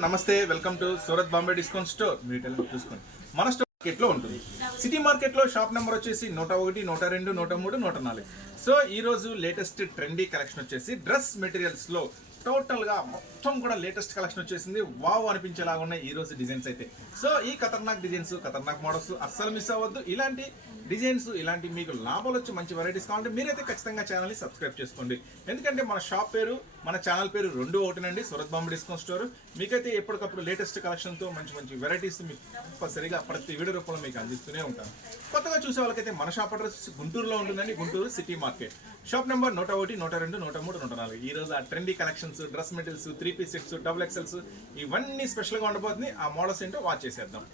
నమస్తే, welcome to Surat Bombay discount store. మీరు చూసుకోండి, మన స్టోర్ మార్కెట్లో ఉంటుంది. సిటీ మార్కెట్లో షాప్ నెంబర్ వచ్చేసి 101, 102, 103, 104. సో ఈ రోజు లేటెస్ట్ ట్రెండీ కలెక్షన్ వచ్చేసి డ్రెస్ మెటీరియల్స్ లో టోటల్ గా మొత్తం కూడా లేటెస్ట్ కలెక్షన్ వచ్చేసింది. వావ్ అనిపించేలాగా ఉన్నాయి ఈ రోజు డిజైన్స్ అయితే. సో ఈ ఖతర్నాక్ డిజైన్స్, ఖతర్నాక్ మోడల్స్ అస్సలు మిస్ అవ్వద్దు. ఇలాంటి డిజైన్స్, ఇలాంటి మీకు లాభాలు వచ్చి మంచి వెరైటీస్ కావాలంటే మీరైతే ఖచ్చితంగా ఛానల్ని సబ్స్క్రైబ్ చేసుకోండి. ఎందుకంటే మన షాప్ పేరు, మన ఛానల్ పేరు రెండు ఒకటినండి, సూరత్ బాంబే డిస్కౌంట్ స్టోర్. మీకైతే ఎప్పటికప్పుడు లేటెస్ట్ కలెక్షన్తో మంచి మంచి వెరైటీస్ మీకు కంపల్సరీగా ప్రతి వీడియో రూపంలో మీకు అందిస్తూనే ఉంటాను. కొత్తగా చూసే వాళ్ళకైతే మన షాప్ అడ్రస్ గుంటూరులో ఉంటుందండి, Guntur city market. Shop number 101, 102, 103, 104. ఈ రోజు ఆ trendy collections, dress materials, 3 piece sets, double XLs ఇవన్నీ స్పెషల్గా ఉండబోతుంది. ఆ మోడల్స్ ఏంటో వాచ్ చేసేద్దాం.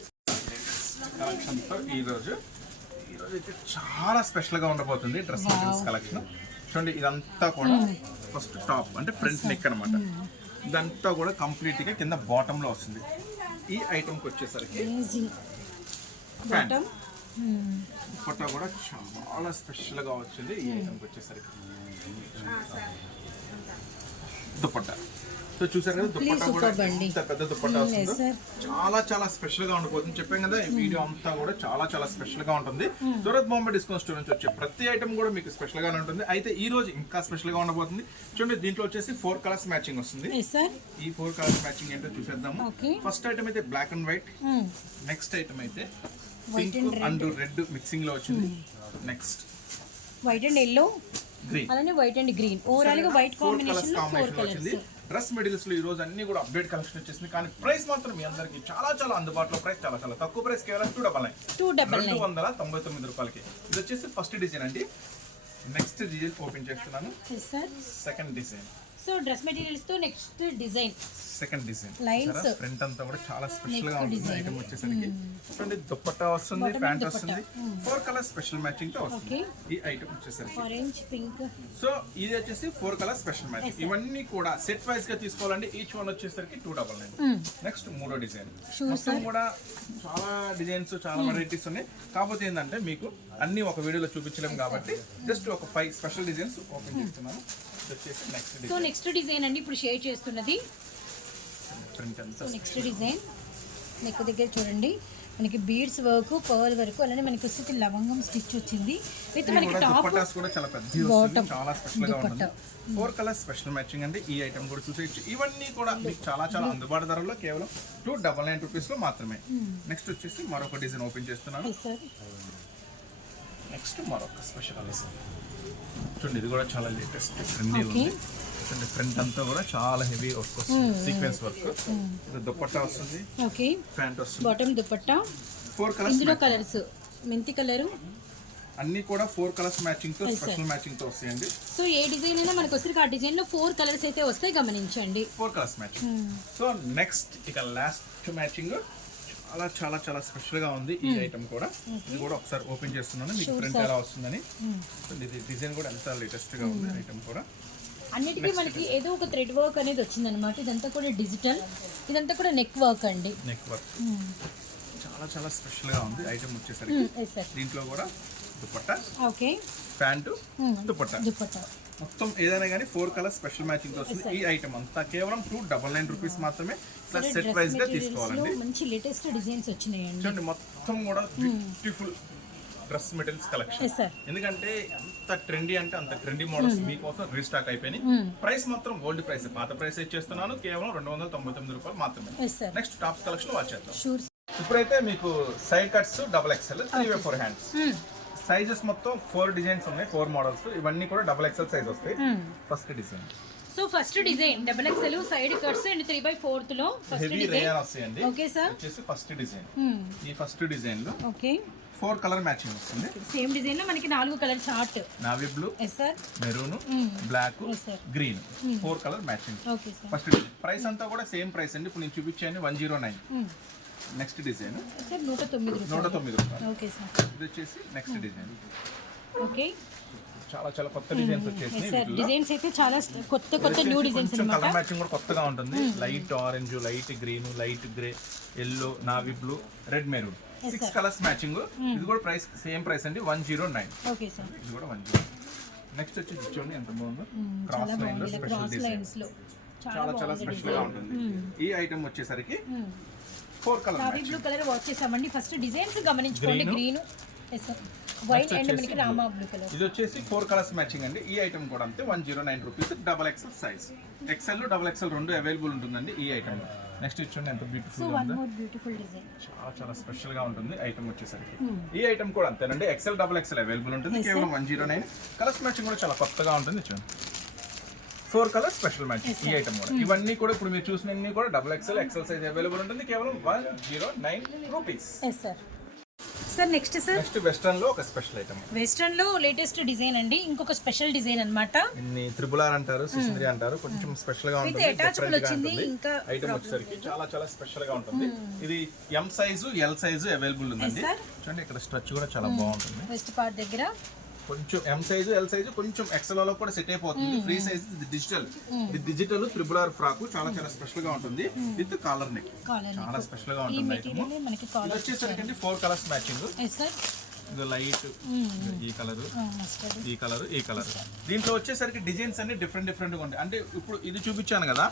కలెక్షన్తో ఈరోజు అయితే చాలా స్పెషల్గా ఉండబోతుంది డ్రెస్ మెటీరియల్స్ కలెక్షన్. చూడండి, ఇదంతా కూడా ఫస్ట్ టాప్ అంటే ఫ్రంట్ నెక్ అనమాట. ఇదంతా కూడా కంప్లీట్గా కింద బాటంలో వస్తుంది. ఈ ఐటమ్కి వచ్చేసరికి దుపట్టా కూడా చాలా స్పెషల్గా వచ్చింది. ఈ ఐటమ్కి వచ్చేసరికి దుపట్టా సో చూసారు కదా, దుపట్టా కూడా ఇంత పెద్ద దుపట్టా వస్తుందో చాలా చాలా స్పెషల్ గా ఉండబోతుంది. చెప్పాం కదా, ఈ వీడియో అంతా కూడా చాలా చాలా స్పెషల్ గా ఉంటుంది. సూరత్ బాంబే డిస్కౌంట్ స్టోర్ నుంచి వచ్చే ప్రతి ఐటమ్ కూడా మీకు స్పెషల్ గానే ఉంటుంది. అయితే ఈ రోజు ఇంకా స్పెషల్ గా ఉండబోతుంది. చూడండి, దీంట్లో వచ్చేసి 4 కలర్స్ మ్యాచింగ్ వస్తుంది. ఈ 4 కలర్స్ మ్యాచింగ్ ఏంటో చూసేద్దాము. ఫస్ట్ ఐటమ్ అయితే black and white, next item అయితే పింక్ అండ్ రెడ్ మిక్సింగ్ లో వచ్చింది. Next white and yellow, green, అలానే వైట్ అండ్ గ్రీన్, ఓవరాల్ గా వైట్ కాంబినేషన్ లో 4 కలర్స్. డ్రెస్ మెటీరియల్స్ లో ఈ రోజు అన్ని కూడా అప్డేట్ కలెక్షన్ వచ్చేసింది. కానీ ప్రైస్ మాత్రం మీ అందరికి చాలా చాలా అందుబాటులో, ప్రైస్ చాలా చాలా తక్కువ ప్రైస్, కేవలం 299 రూపాయలకి. ఇది వచ్చేసి ఫస్ట్ డిజైన్ అండి. నెక్స్ట్ డిజైన్ ఓపెన్ చేస్తున్నాను. Second design. So dress materials తో next design, second design lines front అంతా కూడా చాలా స్పెషల్ గా ఉంటుంది. ఐటమ్ వచ్చేసరికి చూడండి, దుపట్టా వస్తుంది, ప్యాంట్ వస్తుంది, 4 కలర్స్ స్పెషల్ మ్యాచింగ్ తో వస్తుంది. ఈ ఐటమ్ వచ్చేసరికి ఆరెంజ్, పింక్. సో ఇది వచ్చేసి 4 కలర్స్ స్పెషల్ మ్యాచింగ్. ఇవన్నీ కూడా సెట్ వైస్ గా తీసుకోవాలండి. ఈచ్ వన్ వచ్చేసరికి 299. నెక్స్ట్ మూడో డిజైన్. మొత్తం కూడా చాలా డిజైన్స్, చాలా వెరైటీస్ ఉన్నాయి. కాకపోతే ఏంటంటే మీకు అన్ని ఒక వీడియోలో చూపించలేము కాబట్టి జస్ట్ ఒక 5 స్పెషల్ డిజైన్స్ ఓపెన్ చేస్తున్నాను. సో నెక్స్ట్ డిజైన్ అండి ఇప్పుడు షేర్ చేస్తున్నది. నెక్స్ట్ డిజైన్ నెక్ దగ్గర చూడండి, మనకి బీడ్స్ వర్క్, పర్ల్ వర్క్, అలానే మనకి వచ్చి లవంగం స్టిచ్ వచ్చింది. విత్ మనకి టాప్ కూడా చాలా పెద్దది వస్తుంది, చాలా స్పెషల్ గా ఉంటుంది. 4 కలర్స్ స్పెషల్ మ్యాచింగ్ అండి. ఈ ఐటమ్ కూడా చూసేయచ్చు. ఇవన్నీ కూడా మీకు చాలా చాలా అందుబాటు ధరలో కేవలం 299 రూపీస్ లో మాత్రమే. నెక్స్ట్ వచ్చేసి మరొక డిజైన్ ఓపెన్ చేస్తున్నాను. నెక్స్ట్ మరొక స్పెషల్ డిజైన్. చూడండి, ఇది కూడా చాలా లేటెస్ట్ ట్రెండీ ఉంది. ఫ్రంట్ అంతా కూడా చాలా హెవీ వర్క్ వస్తుంది, సీక్వెన్స్ వర్క్. దుపట్టా వస్తుంది, ప్యాంట్ వస్తుంది, బాటమ్ దుపట్టా. 4 కలర్స్. ఇందులో కలర్స్ మెంతి కలర్, అన్ని కూడా 4 కలర్స్ మ్యాచింగ్ తో, స్పెషల్ మ్యాచింగ్ తో వస్తాయండి. సో ఏ డిజైన్ అయినా మనకు వచ్చి ఆ డిజైన్ లో 4 కలర్స్ అయితే వస్తాయి, గమనించండి. 4 కలర్స్ మ్యాచింగ్. సో నెక్స్ట్ ఇక లాస్ట్ మ్యాచింగ్ చాలా చాలా చాలా స్పెషల్ గా ఉంది. ఈ ఐటమ్ కూడా, ఇది కూడా ఒకసారి ఓపెన్ చేస్తున్నాను మీకు ఫ్రంట్ ఎలా వస్తుందని. ఇది డిజైన్ కూడా ఎంత లేటెస్ట్ గా ఉంది. ఐటమ్ కూడా అన్నిటికీ మనకి ఏదో ఒక థ్రెడ్ వర్క్ అనేది వచ్చింది అనమాట. ఇదంతా కూడా డిజిటల్, ఇదంతా కూడా నెక్ వర్క్ అండి. నెక్ వర్క్ చాలా చాలా స్పెషల్ గా ఉంది. ఐటమ్ వచ్చేసరికి దీంట్లో కూడా దుపట్టా, ఓకే, ప్యాంటు, దుపట్టా మొత్తం ఏదైనా కానీ 4 కలర్స్ స్పెషల్ మ్యాచింగ్ తో వస్తుంది. ఈ ఐటమ్ అంతా కేవలం 299 రూపీస్ మాత్రమే. ప్లస్ సెట్ వైజ్ గా తీసుకోవాలండి. మంచి లేటెస్ట్ డిజైన్స్ వచ్చినాయండి. చూడండి, మొత్తం కూడా బ్యూటిఫుల్ డ్రెస్ మెటీరియల్స్ కలెక్షన్. ఎందుకంటే ఎంత ట్రెండీ అంటే అంత ట్రెండీ మోడల్స్ మీకోసం రీస్టాక్ అయిపోయినాయి. ప్రైస్ మాత్రం గోల్డ్ ప్రైస్, పాత ప్రైస్ ఇచ్చేస్తున్నాను, కేవలం 299 రూపాయలు మాత్రమే. నెక్స్ట్ టాప్స్ కలెక్షన్ వాచ్ చేద్దాం. ఇప్పుడైతే మీకు side cuts, double XL, 3/4 hands sizes మొత్తం 4 డిజైన్స్ ఉన్నాయి, 4 మోడల్స్. ఇవన్నీ కూడా డబుల్ ఎక్స్ఎల్ సైజ్ వస్తాయి. First design. So first design double XL, side cuts and 3/4 లో ఫస్ట్ డిజైన్ వస్తాయండి. ఓకే సార్, వచ్చేసి ఫస్ట్ డిజైన్. ఈ ఫస్ట్ డిజైన్ లో ఓకే 4 కలర్ మ్యాచింగ్ వస్తుంది. సేమ్ డిజైన్ లో మనకి 4 colour chart, navy blue, maroon, black, green, 4 colour matching. Okay sir. First price అంతా కూడా సేమ్ ప్రైస్ అండి. ఇప్పుడు నేను చూపించాను 109. నెక్స్ట్ డిజైన్ 109 రూపాయలు. Okay sir. ఇది వచ్చేసి నెక్స్ట్ డిజైన్. ఓకే, చాలా చాలా కొత్త డిజైన్స్ వచ్చేసి. డిజైన్స్ అయితే చాలా కొత్త న్యూ డిజైన్స్ అన్నమాట. కలర్ మ్యాచింగ్ కూడా కొత్తగా ఉంటుంది. Light orange, light green, light grey, yellow, navy blue, red, maroon, 6 colours matching. ఇది కూడా ప్రైస్ సేమ్ ప్రైస్ అండి, 109. Okay sir. ఇది కూడా 109. నెక్స్ట్ వచ్చి చూడండి ఎంత బాగుందో, క్రాస్ లైన్ లో స్పెషల్ డిజైన్. చాలా చాలా స్పెషల్ గా ఉంటుంది. ఈ ఐటమ్ వచ్చేసరికి 4 colour navy blue colour watch చేసామండి. ఫస్ట్ డిజైన్స్ గమనించుకోండి. గ్రీన్ వైట్ అండ్ మనకి రామా బ్లూ కలర్. ఇది వచ్చేసి 4 కలర్స్ మ్యాచింగ్ అండి. ఈ ఐటమ్ కూడా అంతే 109 rupees. Double XL size, XL double XL రెండు అవైలబుల్ ఉంటుందండి ఈ ఐటమ్. నెక్స్ట్ ఇచ్చుండి ఎంత బ్యూటిఫుల్ గా ఉందో. బ్యూటిఫుల్ డిజైన్, చాలా చాలా స్పెషల్ గా ఉంటుంది ఐటమ్ వచ్చేసరికి. ఈ ఐటమ్ కూడా అంతేనండి. ఎక్సెల్ డబల్ ఎక్సెల్ అవైలబుల్ ఉంటుంది. కేవలం 109. కలర్స్ మ్యాచింగ్ కూడా చాలా కొత్తగా ఉంటుంది. చూడండి 4 కలర్స్ స్పెషల్ మ్యాచింగ్ ఈ ఐటమ్ కూడా. ఇవన్నీ కూడా ఇప్పుడు మీరు చూసినన్ని కూడా double XL XL size available ఉంటుంది. కేవలం 109 రూపీస్. సార్ నెక్స్ట్ వెస్టర్న్ లో ఒక స్పెషల్ ఐటమ్. వెస్టర్న్ లో లేటెస్ట్ డిజైన్ అండి. ఇంకొక స్పెషల్ డిజైన్ అన్నమాట. ఇన్ని త్రిబుల్ ఆర్ అంటారు, సిసింద్రి అంటారు. కొంచెం స్పెషల్ గా ఉంటుంది. అటాచబుల్ వచ్చింది. ఇంకా ఐటమ్ వచ్చేసరికి చాలా చాలా స్పెషల్ గా ఉంటుంది. ఇది M size L size available ఉందండి. చూడండి ఇక్కడ స్ట్రచ్ కూడా చాలా బాగుంటుంది. వెస్ట్ పార్ట్ దగ్గర కొంచెం ఎం సైజు ఎల్ సైజు కొంచెం ఎక్సెల్ లో కూడా సెట్ అయిపోతుంది. Free size digital. ఇది డిజిటల్ త్రిబుల్ ఆర్ ఫ్రాక్ చాలా చాలా స్పెషల్ గా ఉంటుంది. విత్ కాలర్ నెక్ చాలా స్పెషల్ గా ఉంటుంది ఐటమ్. ఇది వచ్చేసరికి 4 కలర్స్ మ్యాచింగ్. ఇది లైట్ ఈ కలర్, ఈ కలర్, ఈ కలర్. దీంట్లో వచ్చేసరికి డిజైన్స్ అన్ని డిఫరెంట్ డిఫరెంట్ గా ఉంటాయి. అంటే ఇప్పుడు ఇది చూపించాను కదా,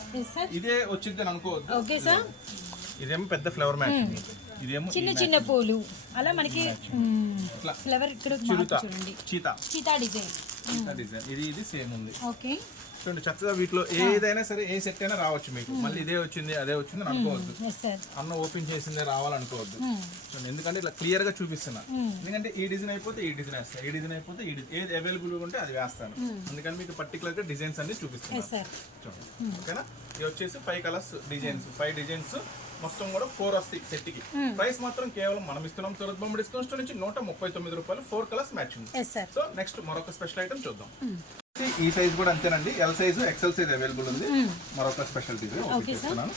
ఇదే వచ్చింది అని అనుకోవద్దు. ఇదేమో పెద్ద ఫ్లవర్ మ్యాచింగ్, ఇదేమో చిన్న చిన్న పూలు అలా మనకి ఫ్లవర్ ఇక్కడ చూడండి. చీతా డిజైన్ ఇది సేమ్ ఉంది. ఓకే చూడండి చక్కగా వీటిలో ఏదైనా సరే ఏ సెట్ అయినా రావచ్చు మీకు. మళ్ళీ ఇదే వచ్చింది అదే వచ్చింది అని అనుకోవద్దు. అన్న ఓపెన్ చేసిందే రావాలనుకోవద్దు. చూడండి ఎందుకంటే ఇట్లా క్లియర్ గా చూపిస్తున్నా. ఎందుకంటే ఈ డిజైన్ అయిపోతే ఈ డిజైన్ వేస్తాను, ఈ డిజైన్ అయిపోతే ఈ డిజైన్, ఏది అవైలబుల్ ఉంటే అది వేస్తాను. అందుకని మీకు పర్టికులర్ గా డిజైన్స్ అన్ని చూపిస్తాను. చూడండి ఓకేనా. ఇది వచ్చేసి 5 కలర్స్ డిజైన్స్, 5 డిజైన్స్ మొత్తం కూడా 4 వస్తాయి సెట్ కి. ప్రైస్ మాత్రం కేవలం మనం ఇస్తున్నాం సూరత్ బొమ్మ డిస్కౌంట్ స్టోర్ నుంచి 139 రూపాయలు. 4 కలర్స్ మ్యాచింగ్. సో నెక్స్ట్ మరొక స్పెషల్ ఐటమ్ చూద్దాం. ఈ సైజ్ కూడా అంతేనండి. L size XL size available ఉంది. మరొక స్పెషల్ డిజైన్.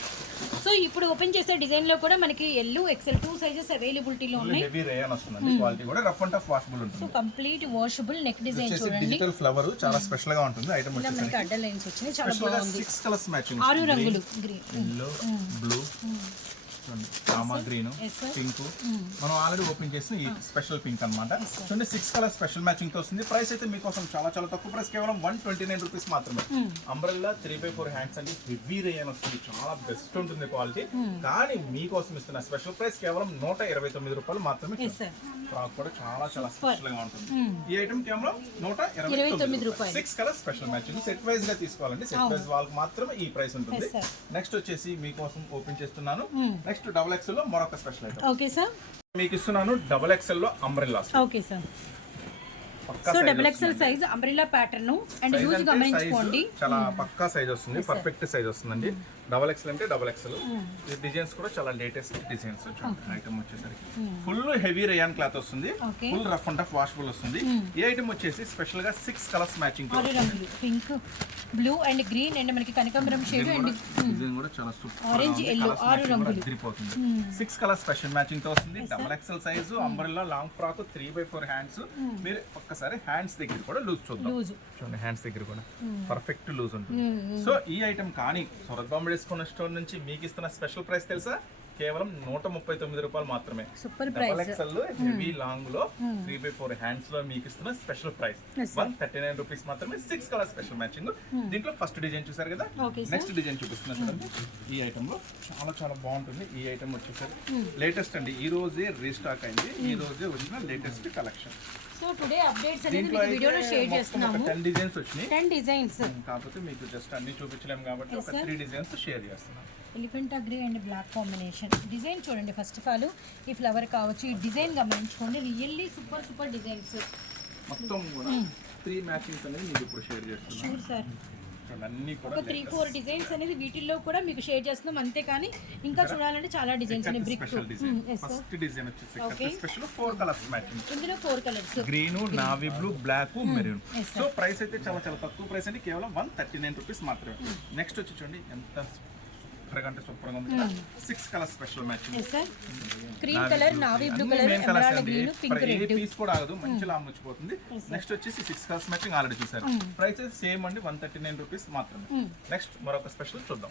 సో ఇప్పుడు ఓపెన్ చేసే డిజైన్ లో కూడా మనకి ఎల్ ఎక్సెల్ 2 సైజెస్ అవైలబిలిటీలో ఉన్నాయి. హెవీ రేయన్ వస్తుందండి. క్వాలిటీ కూడా రఫ్ అండ్ టఫ్ వాషబుల్ ఉంటుంది. So complete washable neck design చూడండి. డిజిటల్ ఫ్లవర్ చాలా స్పెషల్ గా ఉంటుంది ఐటమ్. ఇలా మనకి అడ్డ లైన్స్ వచ్చినాయి. చాలా బాగుంది. 6 కలర్స్ మ్యాచింగ్. 6 రంగులు green, yellow, blue, Rama green, pink. మనం ఆల్రెడీ ఓపెన్ చేసిన ఈ స్పెషల్ పింక్ అన్నమాట. చూడండి 6 కలర్ స్పెషల్ మ్యాచింగ్ తో వస్తుంది. ప్రైస్ అయితే మీకోసం చాలా చాలా తక్కువ ప్రైస్, కేవలం 129 రూపీస్ మాత్రమే. అంబ్రెల్లా 3/4 హ్యాండ్స్ అండి. హెవీ రేయన్ వస్తుంది, చాలా బెస్ట్ ఉంటుంది క్వాలిటీ. కానీ మీకోసం ఇస్తున్న స్పెషల్ ప్రైస్ కేవలం 129 రూపాయలు మాత్రమే. ఫ్రాక్ కూడా చాలా చాలా స్పెషల్ గా ఉంటుంది. ఈ ఐటమ్ కేవలం 129 రూపాయలు. 6 colour special matching. Set wise గా తీసుకోవాలండి. సెట్ వైజ్ వాళ్ళకి మాత్రమే ఈ ప్రైస్ ఉంటుంది. నెక్స్ట్ వచ్చేసి మీకోసం ఓపెన్ చేస్తున్నాను. నెక్స్ట్ డబుల్ ఎక్సెల్ లో మరొక స్పెషల్ ఐటమ్. Okay sir. మీకు ఇస్తున్నాను డబుల్ ఎక్సెల్ లో umbrella. Okay sir. So double XL size umbrella pattern and loose గమనించుకోండి. చాలా పక్కా సైజ్ వస్తుంది, పర్ఫెక్ట్ సైజ్ వస్తుందండి. డబల్ ఎక్సెల్ అంటే డబల్ ఎక్సెల్. ఈ డిజైన్స్ కూడా చాలా లేటెస్ట్ డిజైన్స్. ఐటమ్ వచ్చేసరికి ఫుల్ హెవీ రేయాన్ క్లాత్ వస్తుంది. Full rough and tough washable వస్తుంది. ఈ ఐటమ్ వచ్చేసి స్పెషల్ గా 6 colours matching. Pink, blue and green and మనకి కనకాంబరం షేడ్ అండ్ డిజైన్ కూడా చాలా సూపర్. ఆరెంజ్, yellow 6 రంగులు తిరిగిపోతుంది. 6 కలర్స్ స్పెషల్ మ్యాచింగ్ తో వస్తుంది. Double XL size umbrella long frock 3/4 hands. మీరు ఒక్కసారి హ్యాండ్స్ దగ్గర కూడా లూజ్ చూద్దాం. చూడండి హ్యాండ్స్ దగ్గర కూడా పర్ఫెక్ట్ లూజ్ ఉంటుంది. సో ఈ ఐటమ్ కానీ సూరత్ బొమ్మ డిస్కౌంట్ స్టోర్ నుంచి మీకు ఇస్తున్న స్పెషల్ ప్రైస్ తెలుసా? కేవలం 139 రూపాయలు మాత్రమే. సూపర్ డబల్ ఎక్సెల్ లో హెవీ లాంగ్ లో 3/4 హ్యాండ్స్ లో మీకు ఇస్తున్న స్పెషల్ ప్రైస్ 139 రూపీస్ మాత్రమే. 6 కలర్ స్పెషల్ మ్యాచింగ్. దీంట్లో ఫస్ట్ డిజైన్ చూసారు కదా, నెక్స్ట్ డిజైన్ చూపిస్తున్నా చూడండి. ఈ ఐటమ్ లో చాలా చాలా బాగుంటుంది. ఈ ఐటమ్ వచ్చేసరికి లేటెస్ట్ అండి. ఈ రోజే రీస్టాక్ అయింది. ఈ రోజే వచ్చిన latest collection. So today updates అనేది మీకు వీడియోలో షేర్ చేస్తున్నాము. 10 డిజైన్స్ వచ్చినాయి. 10 డిజైన్స్. కాకపోతే మీకు జస్ట్ అన్ని చూపించలేము కాబట్టి ఒక 3 డిజైన్స్ షేర్ చేస్తున్నాం. Elephanta grey and black combination design చూడండి. ఫస్ట్ ఆఫ్ ఆల్ ఈ ఫ్లవర్ కావచ్చు, ఈ డిజైన్ గమనించుకోండి. Really super super designs. మొత్తం కూడా 3 మ్యాచింగ్స్ అనేది మీకు ఇప్పుడు షేర్ చేస్తున్నాం. Sure sir. అన్ని కూడా ఒక 3-4 డిజైన్స్ అనేది వీటిల్లో కూడా మీకు షేర్ చేస్తున్నాం. అంతేకాని ఇంకా చూడాలంటే చాలా డిజైన్స్ ఉన్నాయి. బ్రిక్ ఫస్ట్ డిజైన్ వచ్చేసి స్పెషల్ 4 కలర్స్ మ్యాచింగ్. ఇందులో 4 colours green, navy blue, black, maroon. So price అయితే చాలా చాలా తక్కువ ప్రైస్ అండి. కేవలం 139 రూపీస్ మాత్రమే. నెక్స్ట్ వచ్చి చూడండి ఎంత సూపర్ గా ఉంది. 6 colour special matching. Cream colour, navy blue colour, emerald green, pink red. Piece కూడా ఆగదు, మంచి లాంగ్ వచ్చిపోతుంది. నెక్స్ట్ వచ్చేసి 6 కలర్స్ మ్యాచింగ్ ఆల్రెడీ చూసారు. ప్రైస్ సేమ్ అండి, 139 రూపీస్ మాత్రమే. నెక్స్ట్ మరొక స్పెషల్ చూద్దాం.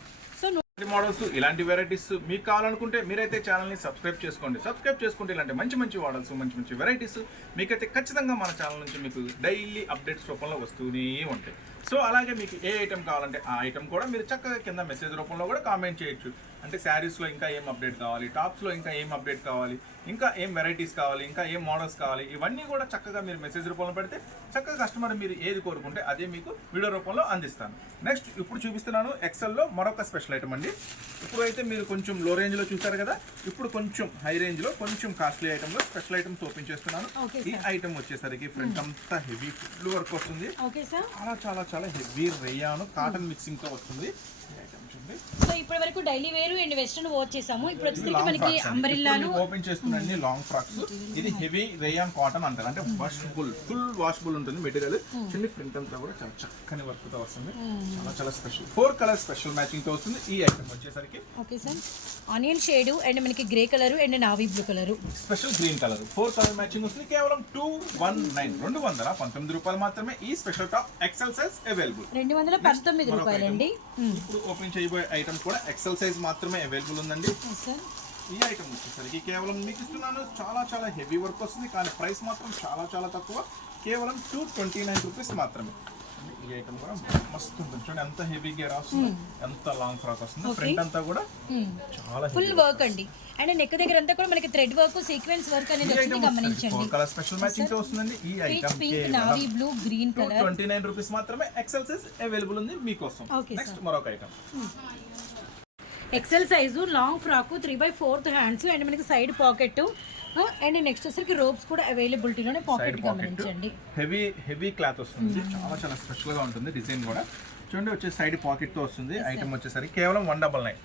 మోడల్స్ ఇలాంటి వెరైటీస్ మీకు కావాలనుకుంటే మీరైతే ఛానల్ ని సబ్స్క్రైబ్ చేసుకోండి. సబ్స్క్రైబ్ చేసుకుంటే ఇలాంటి మంచి మంచి మోడల్స్, మంచి మంచి వెరైటీస్ మీకైతే ఖచ్చితంగా మన ఛానల్ నుంచి మీకు డైలీ అప్డేట్స్ రూపంలో వస్తూనే ఉంటాయి. సో అలాగే మీకు ఏ ఐటమ్ కావాలంటే ఆ ఐటమ్ కూడా మీరు చక్కగా కింద మెసేజ్ రూపంలో కూడా కామెంట్ చేయొచ్చు. అంటే శారీస్లో ఇంకా ఏం అప్డేట్ కావాలి, టాప్స్లో ఇంకా ఏం అప్డేట్ కావాలి, ఇంకా ఏం వెరైటీస్ కావాలి, ఇంకా ఏం మోడల్స్ కావాలి, ఇవన్నీ కూడా చక్కగా మీరు మెసేజ్ రూపంలో పెడితే చక్కగా కస్టమర్ మీరు ఏది కోరుకుంటే అదే మీకు వీడియో రూపంలో అందిస్తాను. నెక్స్ట్ ఇప్పుడు చూపిస్తున్నాను ఎక్సెల్లో మరొక స్పెషల్ ఐటమ్ అండి. ఇప్పుడు అయితే మీరు కొంచెం లో రేంజ్లో చూసారు కదా, ఇప్పుడు కొంచెం హై రేంజ్లో కొంచెం కాస్ట్లీ ఐటమ్లో స్పెషల్ ఐటమ్స్ ఓపెన్ చేస్తున్నాను. ఈ ఐటమ్ వచ్చేసరికి ఫ్రంట్ అంతా హెవీ ఫుల్ వర్క్ వస్తుంది. చాలా చాలా చాలా హెవీ రేయాన్ కాటన్ మిక్సింగ్ తో వస్తుంది. సో ఇప్పటి వరకు daily wear and western watch చేసాము. ఇప్పుడు వచ్చేసరికి మనకి అంబ్రెల్లాను ఓపెన్ చేస్తున్నాండి లాంగ్ ఫ్రాక్స్. ఇది హెవీ రేయాన్ కాటన్ అంటారు, అంటే వాషబుల్, ఫుల్ వాషబుల్ ఉంటుంది మెటీరియల్. చిన్న ప్రింట్ అంతా కూడా చాలా చక్కని వర్క్ తో వస్తుంది. చాలా చాలా స్పెషల్ 4 కలర్ స్పెషల్ మ్యాచింగ్ తో వస్తుంది. ఈ ఐటమ్ వచ్చేసరికి okay sir onion shade and మనకి grey colour and navy blue colour special green colour 4 colour matching వస్తుంది. కేవలం 219 రూపాయలు మాత్రమే. ఈ special top XL size available 219 రూపాయలండి. ఇప్పుడు ఓపెన్ చేయబోయే ఐటమ్ కూడా ఎక్సెల్ సైజ్ మాత్రమే అవైలబుల్ ఉందండి. ఈ ఐటమ్ వచ్చేసరికి కేవలం మీకు ఇస్తున్నాను చాలా చాలా హెవీ వర్క్ వస్తుంది, కానీ ప్రైస్ మాత్రం చాలా చాలా తక్కువ. కేవలం 229 రూపీస్ మాత్రమే. ఈ ఐటమ్ కూడా మస్తు ఉంటుంది. చూడండి ఎంత హెవీ గేర్ వస్తుంది, ఎంత లాంగ్ ఫ్రాక్ వస్తుంది. ఫ్రంట్ అంతా కూడా చాలా ఫుల్ వర్క్ అండి. అండ్ నెక్ దగ్గర అంతా కూడా మనకి థ్రెడ్ వర్క్, సీక్వెన్స్ వర్క్ అనేది వచ్చింది, గమనించండి. 4 కలర్ స్పెషల్ మ్యాచింగ్ తో వస్తుంది. ఈ item pink, navy blue, green colour 29 rupees మాత్రమే. ఎక్సెల్ సైజ్ అవైలబుల్ ఉంది మీకోసం. నెక్స్ట్ మరొక item XL size long frock 3/4 hands and మనకి సైడ్ పాకెట్ అండ్ నెక్స్ట్ వచ్చేసరికి రోప్స్ కూడా అవైలబిలిటీలోనే పాకెట్ గమనించండి. హెవీ క్లాత్ వస్తుంది, చాలా చాలా స్పెషల్ గా ఉంటుంది. డిజైన్ కూడా చూడండి వచ్చే సైడ్ పాకెట్ తో వస్తుంది. ఐటమ్ వచ్చేసరికి కేవలం 199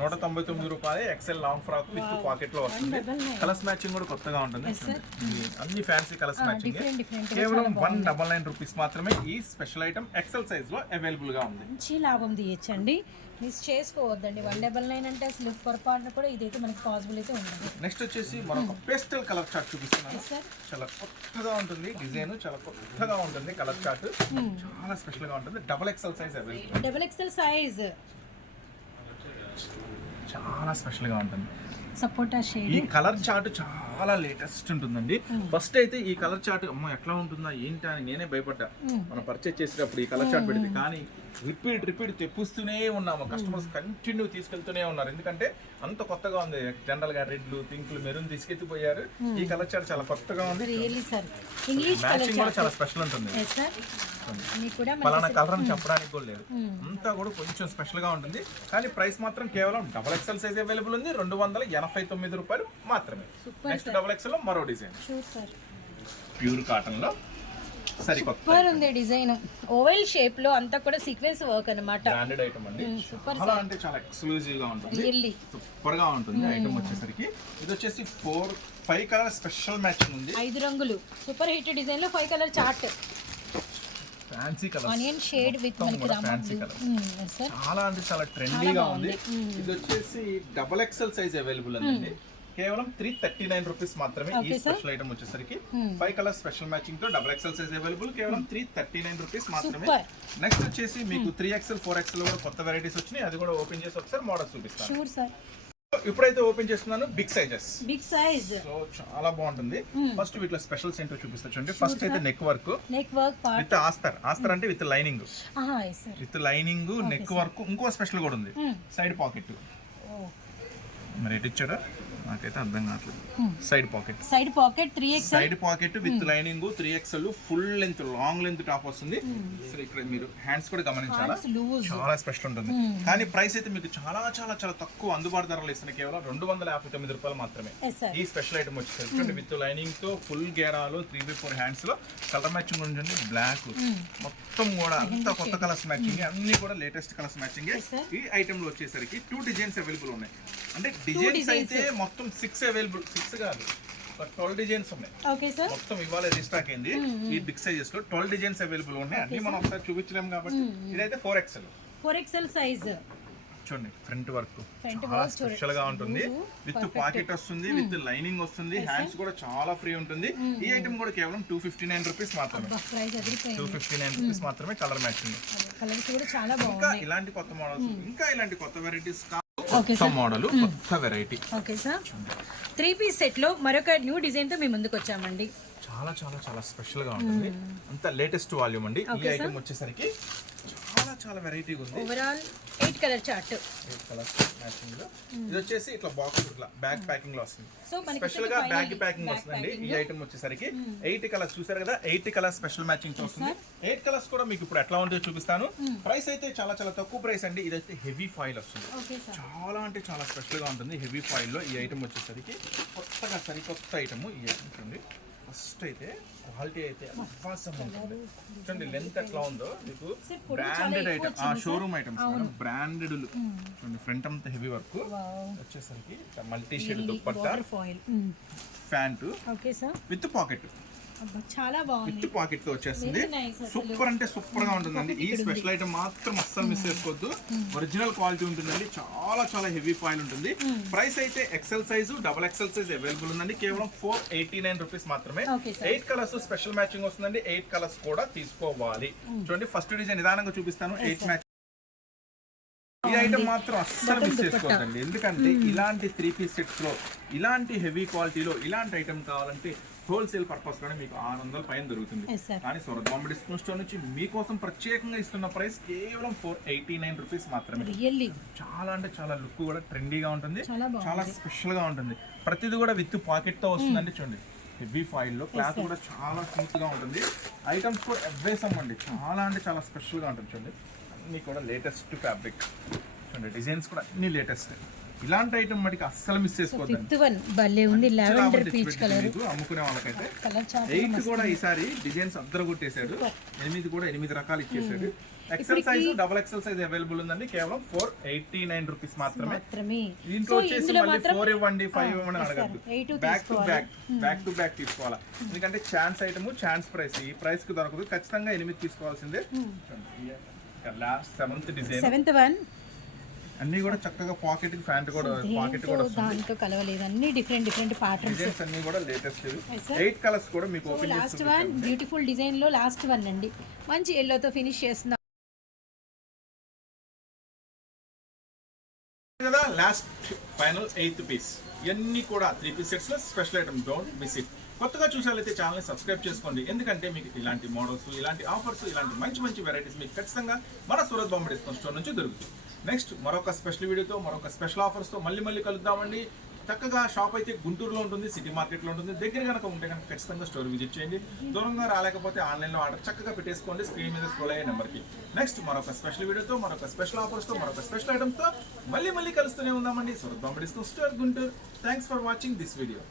199 రూపాయలు. XL long frock with pocket లో వస్తుంది. కలర్స్ మ్యాచింగ్ కూడా కొత్తగా ఉంటుంది. అన్ని ఫ్యాన్సీ కలర్స్ మ్యాచింగ్. కేవలం 199 రూపీస్ మాత్రమే. ఈ స్పెషల్ ఐటమ్ ఎక్సెల్ సైజ్ లో అవైలబుల్ గా ఉంది. మంచి లాభం తీయచ్చండి, మిస్ చేసుకోవద్దండి. 199 అంటే అసలు పొరపాటున కూడా ఇదైతే మనకి పాసిబుల్ అయితే ఉండదు. నెక్స్ట్ వచ్చేసి మరొక పేస్టల్ కలర్ చార్ట్ చూపిస్తున్నాను. చాలా కొత్తగా ఉంటుంది డిజైన్, చాలా కొత్తగా ఉంటుంది కలర్ చార్ట్. చాలా స్పెషల్ గా ఉంటుంది. Double XL size available. Double XL size చాలా స్పెషల్ గా ఉంటుంది. సపోటా షేడ్. ఈ కలర్ చార్ట్ చాలా లేటెస్ట్ ఉంటుందండి. ఫస్ట్ అయితే ఈ కలర్ చార్ట్ అమ్మో ఎట్లా ఉంటుందా ఏంటి అని నేనే భయపడ్డా మనం పర్చేస్ చేసేటప్పుడు ఈ కలర్ చార్ట్ పెడితే. కానీ రిపీట్ తెప్పిస్తూనే ఉన్నాము. కస్టమర్స్ కంటిన్యూ తీసుకెళ్తూనే ఉన్నారు, ఎందుకంటే అంత కొత్తగా ఉంది. జనరల్ గా రెడ్లు, పింక్లు, మెరూన్ తీసుకెత్తిపోయారు. ఈ కలర్ చార్ట్ చాలా కొత్తగా ఉంది. మ్యాచింగ్ కూడా చాలా స్పెషల్ ఉంటుంది. పలానా కలర్ అని చెప్పడానికి కూడా లేదు, అంతా కూడా కొంచెం స్పెషల్ గా ఉంటుంది. కానీ ప్రైస్ మాత్రం కేవలం డబుల్ ఎక్సెల్ సైజ్ అవైలబుల్ ఉంది. 289 రూపాయలు మాత్రమే. నెక్స్ట్ డబుల్ ఎక్సెల్ లో మరో డిజైన్ ప్యూర్ కాటన్ లో సూపర్ ఉంది డిజైన్. ఓవెల్ షేప్ లో అంతా కూడా సీక్వెన్స్ వర్క్ అన్నమాట. బ్రాండెడ్ ఐటమ్ అండి. చాలా అంటే చాలా ఎక్స్క్లూజివ్ గా ఉంటుంది, సూపర్ గా ఉంటుంది. ఐటమ్ వచ్చేసరికి ఇది వచ్చేసి 5 కలర్ స్పెషల్ మ్యాచింగ్ ఉంది. 5 రంగులు సూపర్ హిట్ డిజైన్ లో 5 colour chart. Fancy colour, onion shade with మనకి ఫ్యాన్సీ కలర్. చాలా అంటే చాలా ట్రెండీగా ఉంది. ఇది వచ్చేసి డబుల్ ఎక్సెల్ సైజ్ అవైలబుల్ అండి. కేవలం 339 రూపీస్ మాత్రమే. ఈ స్పెషల్ ఐటమ్ వచ్చేసరికి 5 కలర్ స్పెషల్ మ్యాచింగ్ తో డబుల్ ఎక్సెల్ సైజ్ అవైలబుల్. కేవలం 339 రూపీస్ మాత్రమే. నెక్స్ట్ వచ్చేసి మీకు 3XL 4XL కూడా కొత్త వెరైటీస్ వచ్చినాయి. అది కూడా ఓపెన్ చేసి ఒకసారి మోడల్స్ చూపిస్తాను. Sure sir. ఇప్పుడైతే ఓపెన్ చేస్తున్నాను big sizes. Big size so చాలా బాగుంటుంది. ఫస్ట్ వీటిలో స్పెషల్స్ ఏంటో చూపిస్తా చూడండి. ఫస్ట్ అయితే నెక్ వర్క్ విత్ ఆస్తర్ అంటే with lining. With lining neck work. ఇంకో స్పెషల్ కూడా ఉంది, సైడ్ పాకెట్. మరి ఎటు ఇచ్చాడో నాకైతే అర్థం కావట్లేదు. Side pocket 3XL side pocket with lining 3XL full length long length top వస్తుంది. సరే ఇక్కడ మీరు హ్యాండ్స్ కూడా గమనించాలా, చాలా స్పెషల్ ఉంటుంది. కానీ ప్రైస్ అయితే మీకు చాలా చాలా చాలా తక్కువ అందుబాటు ధరలు ఇస్తున్నాయి. కేవలం 259 రూపాయలు మాత్రమే. ఈ స్పెషల్ ఐటమ్ వచ్చేసరికి విత్ లైనింగ్ తో ఫుల్ గేరాలు 3/4 హ్యాండ్స్ లో కలర్ మ్యాచింగ్ ఉంటుంది. బ్లాక్ మొత్తం కూడా అంత కొత్త కలర్స్ మ్యాచింగ్, అన్ని కూడా లేటెస్ట్ కలర్స్ మ్యాచింగ్. ఈ ఐటమ్ లో వచ్చేసరికి 2 డిజైన్స్ అవైలబుల్ ఉన్నాయి. అంటే డిజైన్స్ అయితే మొత్తం 6 అవైలబుల్, 6 కాదు 12 డిజైన్స్ ఉన్నాయి. మొత్తం ఇవాళ రీస్టాక్ అయింది. ఈ బిగ్ సైజెస్ లో 12 డిజైన్స్ అవైలబుల్ ఉన్నాయి. అన్ని మనం ఒకసారి చూపించలేము కాబట్టి ఇదైతే 4XL సైజ్. చూడండి ఫ్రంట్ వర్క్ చాలా స్పెషల్ గా ఉంటుంది. విత్ పాకెట్ వస్తుంది, విత్ లైనింగ్ వస్తుంది. హ్యాండ్స్ కూడా చాలా ఫ్రీ ఉంటుంది. ఈ ఐటమ్ కూడా కేవలం 259 రూపీస్ మాత్రమే. 259 రూపీస్ మాత్రమే. Colour matching. ఇంకా ఇలాంటి కొత్త మోడల్స్, ఇంకా ఇలాంటి కొత్త వెరైటీస్ మోడల్, కొత్త variety. Okay sir. 3 piece set లో మరొక న్యూ డిజైన్ తో మీ ముందుకు వచ్చామండి. చాలా చాలా చాలా స్పెషల్ గా ఉంటుంది. అంత లేటెస్ట్ వాల్యూమ్ అండి. ఈ ఐటమ్ వచ్చేసరికి చాలా చాలా వెరైటీగా ఉంది. Overall 8 colour chart, 8 colours matching లో. ఇది వచ్చేసి ఇట్లా బాక్స్ ఇట్లా బ్యాగ్ ప్యాకింగ్ లో వస్తుంది. సో మనకి స్పెషల్ గా బ్యాగ్ ప్యాకింగ్ వస్తుందండి. ఈ ఐటమ్ వచ్చేసరికి 8 కలర్స్ చూసారు కదా, 8 కలర్స్ స్పెషల్ మ్యాచింగ్ వస్తుంది. 8 కలర్స్ కూడా మీకు ఇప్పుడు ఎట్లా ఉంటుందో చూపిస్తాను. ప్రైస్ అయితే చాలా చాలా తక్కువ ప్రైస్ అండి. ఇదైతే హెవీ ఫాయిల్ వస్తుంది. చాలా అంటే చాలా స్పెషల్ గా ఉంటుంది. హెవీ ఫాయిల్ లో ఈ ఐటమ్ వచ్చేసరికి కొత్తగా సరికొత్త ఐటమ్. ఈ ఐటమ్ చూడండి, ఫస్ట్ అయితే క్వాలిటీ అయితే అద్భుతంగా ఉంటుంది. చూడండి లెంత్ ఎట్లా ఉందో మీకు. Branded item, showroom items branded. చూడండి ఫ్రంట్ అంతా హెవీ వర్క్ వచ్చేసరికి multi shade dupatta, pant with pocket, చాలా బాగుంది. విత్ పాకెట్ తో వచ్చేస్తుంది. సూపర్ అంటే సూపర్ గా ఉంటుందండి. ఈ స్పెషల్ ఐటమ్ మాత్రం అస్సలు మిస్ చేసుకోవద్దు. ఒరిజినల్ క్వాలిటీ ఉంటుందండి. చాలా చాలా హెవీ ఫాయిల్ ఉంటుంది. ప్రైస్ అయితే XL size, double XL size available ఉందండి. కేవలం 489 రూపీస్ మాత్రమే. 8 కలర్స్ స్పెషల్ మ్యాచింగ్ వస్తుందండి. 8 కలర్స్ కూడా తీసుకోవాలి. చూడండి ఫస్ట్ డిజైన్ నిదానంగా చూపిస్తాను. 8 మ్యాచ్. ఈ ఐటమ్ మాత్రం అస్సలు మిస్ చేసుకోవద్దండి. ఎందుకంటే ఇలాంటి 3 పీస్ సెట్స్ లో, ఇలాంటి హెవీ క్వాలిటీలో ఇలాంటి ఐటమ్ కావాలంటే హోల్సేల్ పర్పస్ లోనే మీకు 600 పైన దొరుకుతుంది. కానీ సూరత్ బాంబే డిస్కౌంట్ స్టోర్ నుంచి మీకోసం ప్రత్యేకంగా ఇస్తున్న ప్రైస్ కేవలం 489 రూపీస్ మాత్రమే. చాలా అంటే చాలా లుక్ కూడా ట్రెండీగా ఉంటుంది. చాలా స్పెషల్ గా ఉంటుంది. ప్రతిది కూడా విత్ పాకెట్ తో వస్తుందండి. చూడండి హెవీ ఫాయిల్ లో క్లాత్ కూడా చాలా స్మూత్ గా ఉంటుంది. ఐటమ్స్ కూడా అవ్వేసం అండి. చాలా అంటే చాలా స్పెషల్ గా ఉంటుంది. చూడండి అన్ని కూడా లేటెస్ట్ ఫ్యాబ్రిక్. చూడండి డిజైన్స్ కూడా అన్ని లేటెస్ట్. ఇలాంటి ఐటమ్ మటుకు అస్సలు మిస్ చేసుకోవద్దండి. అమ్ముకునే వాళ్ళకైతే 8 కూడా ఈసారి డిజైన్స్ అద్దరు కొట్టేశాడు. 8 కూడా 8 రకాలు ఇచ్చేసాడు. XL size, double XL size available ఉందండి. కేవలం 489 రూపీస్ మాత్రమే. దీంట్లో వచ్చేసి మళ్ళీ 4 ఇవ్వండి, 5 ఇవ్వండి అడగద్దు. బ్యాక్ టు బ్యాక్ తీసుకోవాలా. ఎందుకంటే ఛాన్స్ ఐటమ్, ఛాన్స్ ప్రైస్. ఈ ప్రైస్ కి దొరకదు. ఖచ్చితంగా 8 తీసుకోవాల్సిందే. Last 7th design, 7th one అన్ని కూడా చక్కగా పాకెట్ ప్యాంట్ కూడా పాకెట్ కూడా దాంతో కలవలేదు. అన్ని డిఫరెంట్ ప్యాటర్న్స్, డిజైన్స్ అన్ని కూడా లేటెస్ట్. 8 కలర్స్ కూడా మీకు ఓపెన్ చేసి లాస్ట్ వన్ బ్యూటిఫుల్ డిజైన్ లో లాస్ట్ వన్ అండి. మంచి yellow తో ఫినిష్ చేస్తున్నాం కదా. Last final 8th piece. ఇవన్నీ కూడా 3 పీస్ సెట్స్ లో special item. Don't miss it. కొత్తగా చూసారైతే ఛానల్ని సబ్స్క్రైబ్ చేసుకోండి. ఎందుకంటే మీకు ఇలాంటి మోడల్స్, ఇలాంటి ఆఫర్స్, ఇలాంటి మంచి మంచి వెరైటీస్ మీకు ఖచ్చితంగా మన సూరత్ బాంబే డిస్కౌంట్ స్టోర్ నుంచి దొరుకుతుంది. నెక్స్ట్ మరొక స్పెషల్ వీడియోతో, మరొక స్పెషల్ ఆఫర్స్తో మళ్ళీ కలుద్దామండి. చక్కగా షాప్ అయితే గుంటూరులో ఉంటుంది, సిటీ మార్కెట్లో ఉంటుంది. దగ్గర కనుక ఉంటే కనుక ఖచ్చితంగా స్టోర్ విజిట్ చేయండి. దూరంగా రాలేకపోతే ఆన్లైన్లో ఆర్డర్ చక్కగా పెట్టేసుకోండి స్క్రీన్ మీద స్క్రోల్ అయ్యే నెంబర్కి. నెక్స్ట్ మరొక స్పెషల్ వీడియోతో, మరొక స్పెషల్ ఆఫర్స్తో, మరొక స్పెషల్ ఐటమ్స్తో మళ్ళీ కలుస్తూనే ఉందామండి. Surat Bombay discount store Guntur. Thanks for watching this video.